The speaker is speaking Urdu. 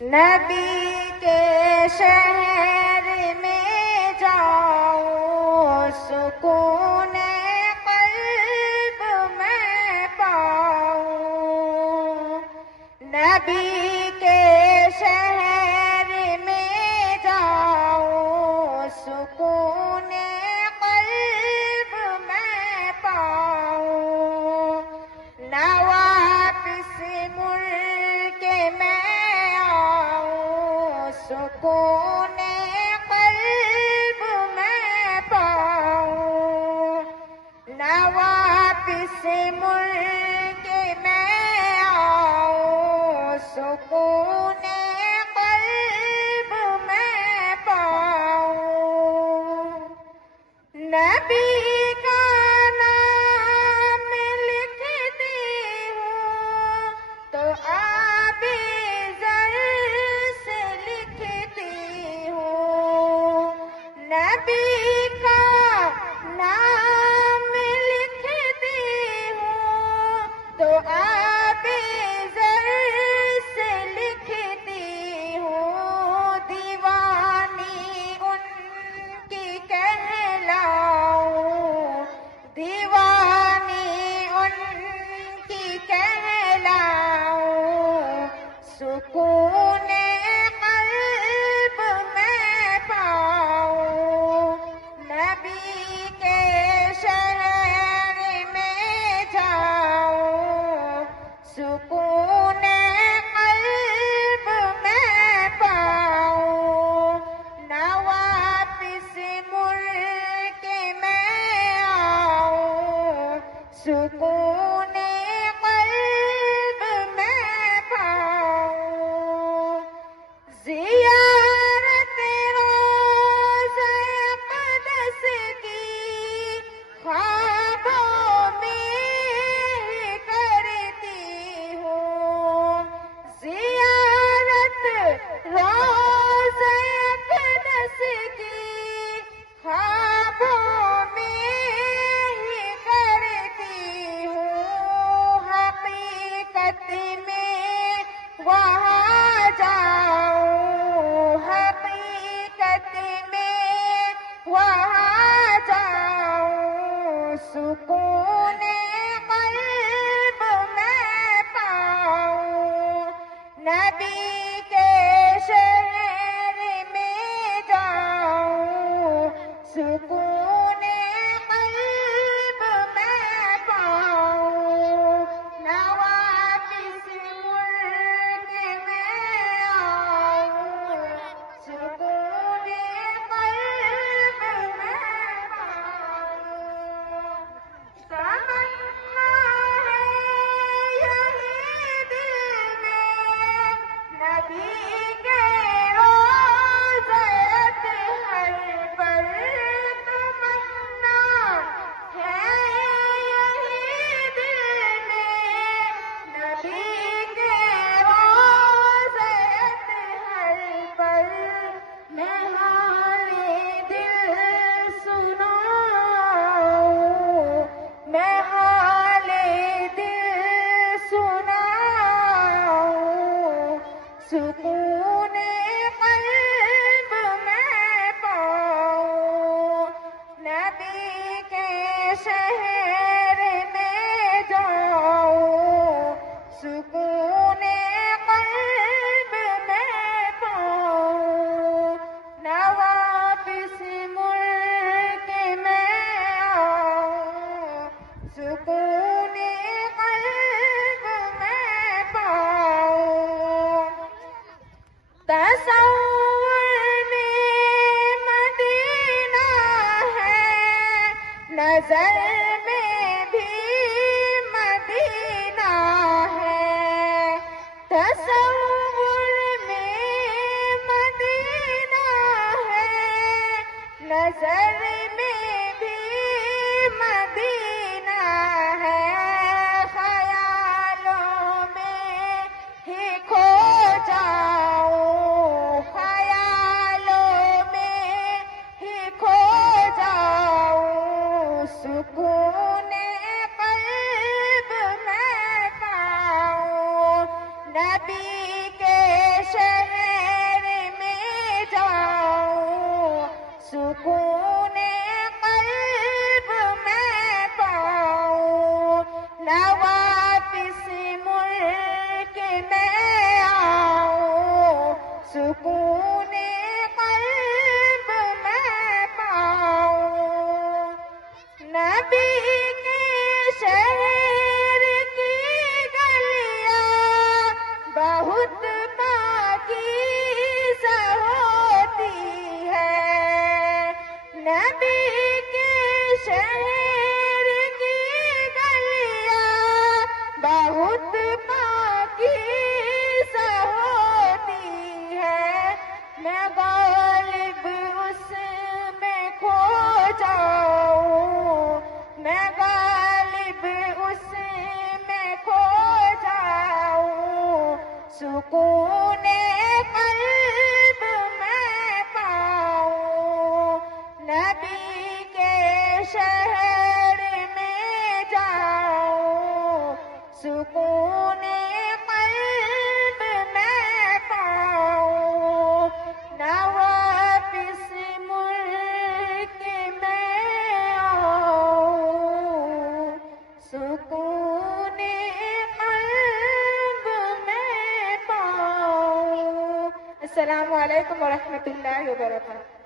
نبی کے شہر میں جاؤں سکون قلب میں پاؤں، نبی کے شہر میں جاؤں سکون قلب میں پاؤں، نہ واپس مڑ کے میں آؤں سکون قلب میں پاؤں، نہ واپس مڑ کے میں آؤں سکون قلب میں پاؤں، نبی کا نام لکھتی ہوں تو آب زر سے لکھتی ہوں، نبی کا نام لکھتی ہوں تو آب زر سے لکھتی ہوں، دیوانی ان کی کہلاؤں، دیوانی ان کی کہلاؤں، سکون قلب میں پاؤں، نبی کے شہر میں جاؤں سکون قلب میں پاؤں، نہ واپس مڑ کے میں آؤں سکون قلب میں پاؤں، زیارت روضہ اقدس کی خوابوں میں ہی کرتی ہوں، زیارت روضہ اقدس کی خوابوں میں ہی کرتی ہوں، حقیقت میں وہاں جاؤں، حقیقت میں وہاں جاؤں، سکون قلب میں پاؤں، نبی کے شہر میں جاؤں سکون قلب میں پاؤں، نہ واپس مڑ کے میں آؤں سکون قلب میں پاؤں، تمنا ہے یہی دل میں نبی کے روضہ اطہر پر، تمنا ہے یہی دل میں نبی کے روضہ اطہر پر، میں حال دل سناؤں، میں حال دل سناؤں، سکون قلب میں پاؤں، نبی کے شہر میں جاؤں سکون قلب میں پاؤں، نہ واپس مڑ کے میں آؤں سکون قلب میں پاؤں، تصور میں مدینہ ہے، نظر میں بھی مدینہ ہے، تصور میں مدینہ ہے، نظر میں بھی مدینہ ہے، خیالوں میں ہی کھو جاؤں، خیالوں میں ہی کھو جاؤں، سکون السلام علیکم ورحمۃ اللہ وبرکاتہ.